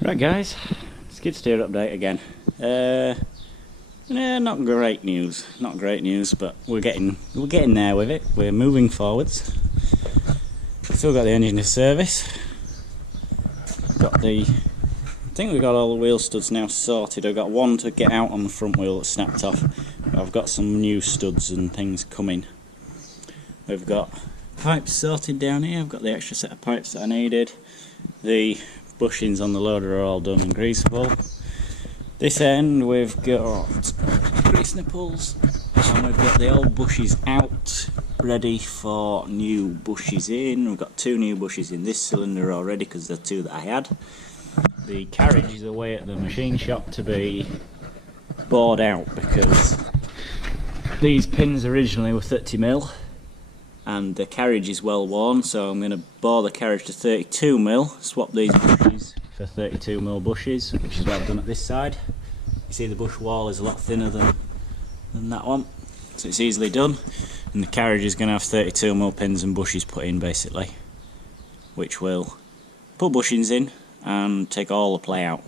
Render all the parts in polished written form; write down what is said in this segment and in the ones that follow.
Right guys, Skidsteer update again. Not great news, but we're getting there with it. We're moving forwards. Still got the engine to service. I think we've got all the wheel studs now sorted. I've got one to get out on the front wheel that snapped off. I've got some new studs and things coming. We've got pipes sorted down here. I've got the extra set of pipes that I needed. The bushings on the loader are all done and greasable. This end we've got grease nipples and we've got the old bushes out ready for new bushes in. We've got 2 new bushes in this cylinder already because they're 2 that I had. The carriage is away at the machine shop to be bored out because these pins originally were 30mm and the carriage is well worn, so I'm going to bore the carriage to 32mm, swap these bushes for 32mm bushes, which is what I've done at this side. You see the bush wall is a lot thinner than that one, so it's easily done, and the carriage is going to have 32mm pins and bushes put in basically, which will put bushings in and take all the play out.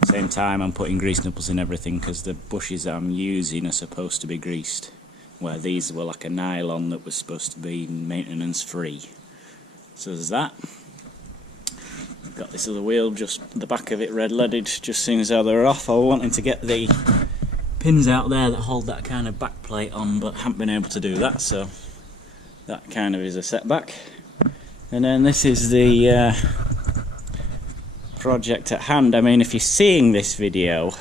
At the same time I'm putting grease nipples in everything because the bushes that I'm using are supposed to be greased, where these were like a nylon that was supposed to be maintenance free. So there's that. Got this other wheel, just the back of it red leaded, just seeing as how they're off. I was wanting to get the pins out there that hold that kind of back plate on, but haven't been able to do that, so that kind of is a setback. And then this is the project at hand. I mean, if you're seeing this video,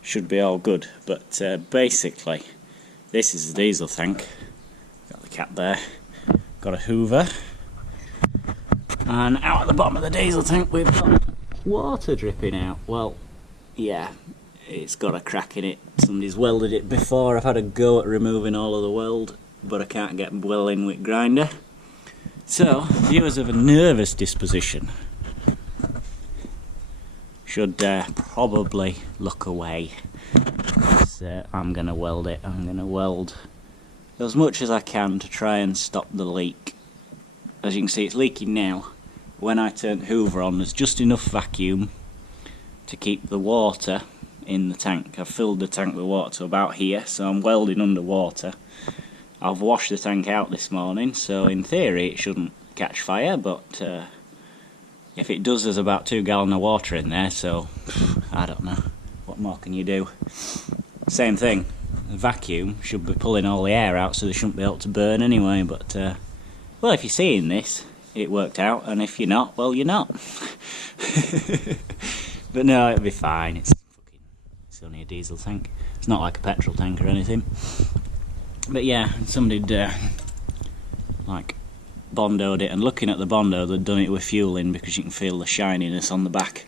should be all good, but basically this is the diesel tank. Got the cap there, got a hoover, and out at the bottom of the diesel tank we've got water dripping out. Well, yeah, it's got a crack in it. Somebody's welded it before. I've had a go at removing all of the weld, but I can't get well in with grinder. So, viewers of a nervous disposition should probably look away. I'm going to weld it. I'm going to weld as much as I can to try and stop the leak. As you can see, it's leaking now. When I turn hoover on, there's just enough vacuum to keep the water in the tank. I've filled the tank with water to about here, so I'm welding underwater. I've washed the tank out this morning, so in theory it shouldn't catch fire, but if it does, there's about 2 gallons of water in there, so I don't know. What more can you do? Same thing, the vacuum should be pulling all the air out, so they shouldn't be able to burn anyway, but well, if you're seeing this, it worked out, and if you're not, well, you're not. But no, it'll be fine. It's only a diesel tank. It's not like a petrol tank or anything. But yeah, somebody'd like bondoed it, and looking at the bondo, they'd done it with fuel in because you can feel the shininess on the back,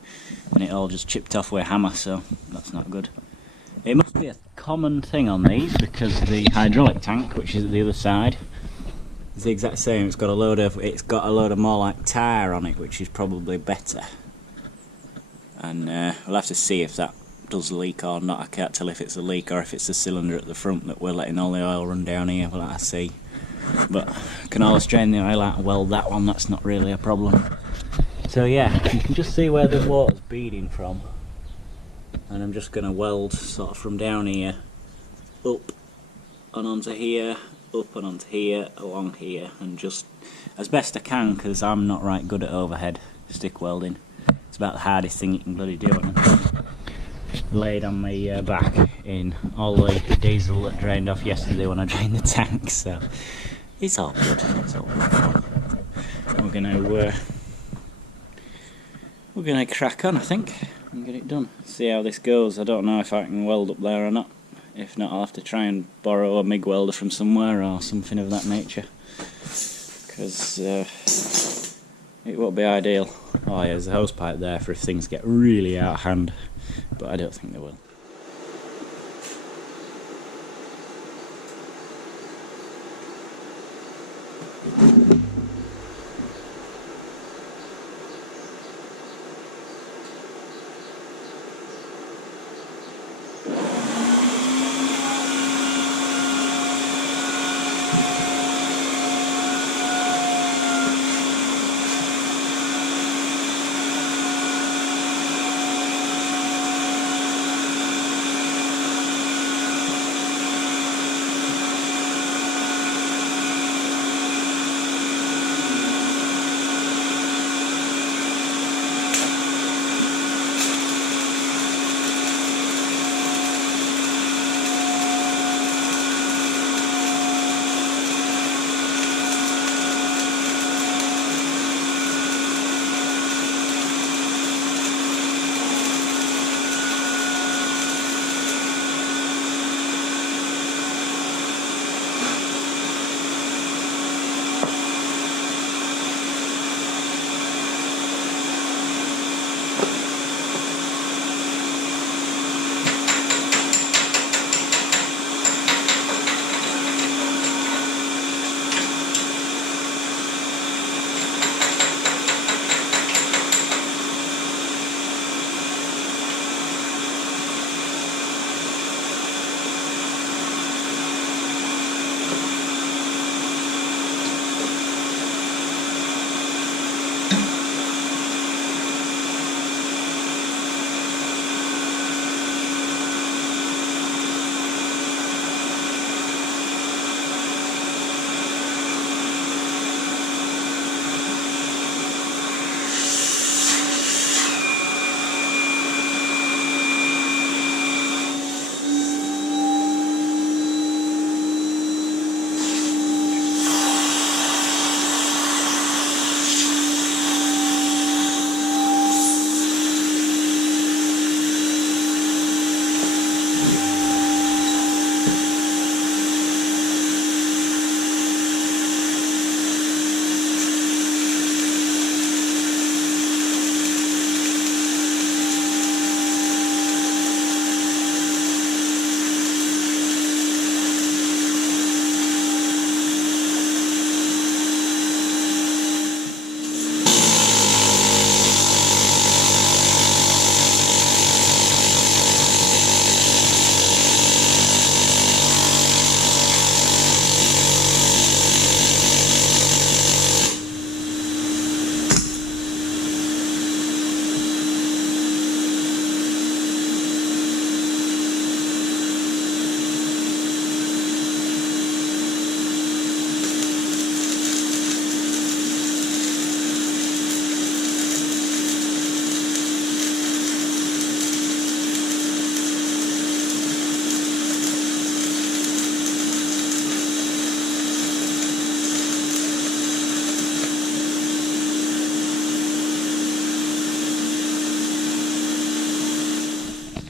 and it all just chipped off with a hammer, so that's not good. It must be a common thing on these because the hydraulic tank, which is at the other side, is the exact same. It's got a load of more like tyre on it, which is probably better. And we'll have to see if that does leak or not. I can't tell if it's a leak or if it's the cylinder at the front that we're letting all the oil run down here. We'll have to see. But I can always drain the oil out and weld that one. That's not really a problem. So yeah, you can just see where the water's beading from. And I'm just going to weld sort of from down here up and onto here, up and onto here, along here, and just as best I can, because I'm not right good at overhead stick welding. It's about the hardest thing you can bloody do. And I'm laid on my back in all the diesel that drained off yesterday when I drained the tank, so it's all good. It's all good. We're gonna crack on, I think, and get it done. See how this goes. I don't know if I can weld up there or not. If not, I'll have to try and borrow a MIG welder from somewhere or something of that nature, because it won't be ideal. Oh yeah, there's a hose pipe there for if things get really out of hand, but I don't think they will.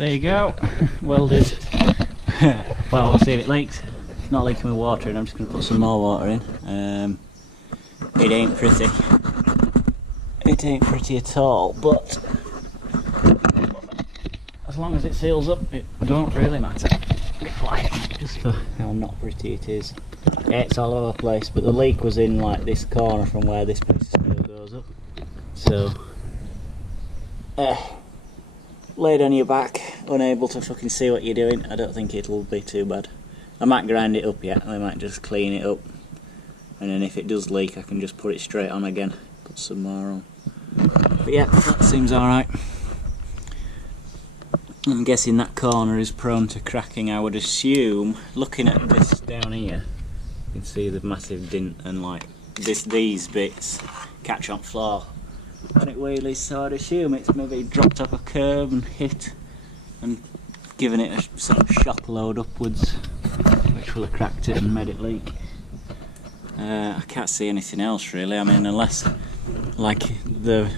there you go, welded. Well, we'll see if it leaks. It's not leaking with water in, I'm just going to put some more water in. It ain't pretty. It ain't pretty at all, but as long as it seals up, it don't really matter. Just for how not pretty it is. Yeah, it's all over the place, but the leak was in like this corner from where this piece of steel goes up. So, laid on your back, unable to fucking see what you're doing, I don't think it'll be too bad. I might grind it up yet, I might just clean it up, and then if it does leak I can just put it straight on again, put some more on. But yeah, that seems alright. I'm guessing that corner is prone to cracking, I would assume. Looking at this down here, you can see the massive dint and like these bits catch on floor when it wheelies, so I'd assume it's maybe dropped off a curb and hit and given it a sort of shock load upwards, which will have cracked it and made it leak. I can't see anything else really, I mean unless like the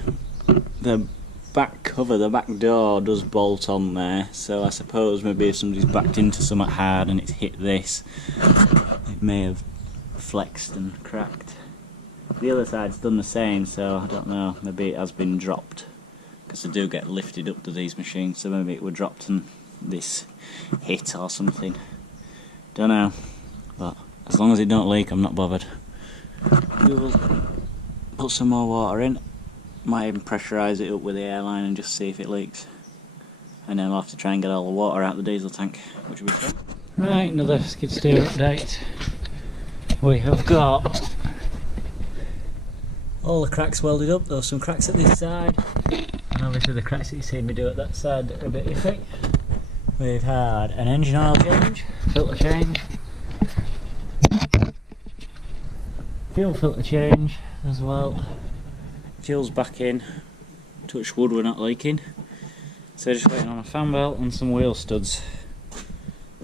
back cover, the back door does bolt on there, so I suppose maybe if somebody's backed into something hard and it's hit this, it may have flexed and cracked. The other side's done the same, so I don't know, maybe it has been dropped, because they do get lifted up to these machines, so maybe it was dropped and this hit or something. Don't know, but as long as it don't leak I'm not bothered. We will put some more water in. Might even pressurise it up with the airline and just see if it leaks. And then I'll have to try and get all the water out of the diesel tank, which will be fun. Right, another skid steer update. We have got all the cracks welded up. There were some cracks at this side, and obviously the cracks that you see me do at that side are a bit iffy. We've had an engine oil change, filter change, fuel filter change as well. Fuel's back in, touch wood we're not leaking, so just waiting on a fan belt and some wheel studs,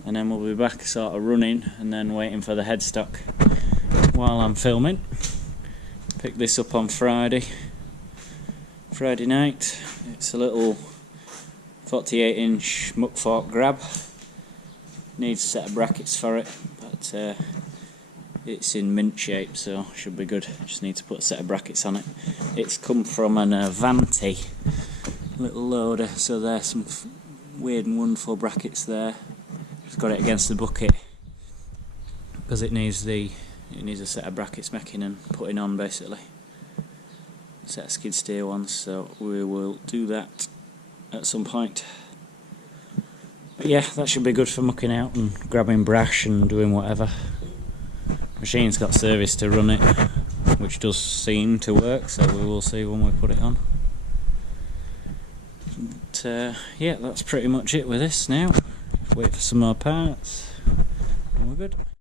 and then we'll be back sort of running and then waiting for the headstock while I'm filming. Picked this up on Friday night. It's a little 48-inch muck fork grab, needs a set of brackets for it, but it's in mint shape, so should be good. Just need to put a set of brackets on it. It's come from an Avanti little loader, so there's some weird and wonderful brackets there. Just got it against the bucket because it needs a set of brackets making and putting on basically. A set of skid steer ones, so we will do that at some point. But yeah, that should be good for mucking out and grabbing brash and doing whatever. Machine's got service to run it, which does seem to work, so we will see when we put it on. But yeah, that's pretty much it with this now. Wait for some more parts and we're good.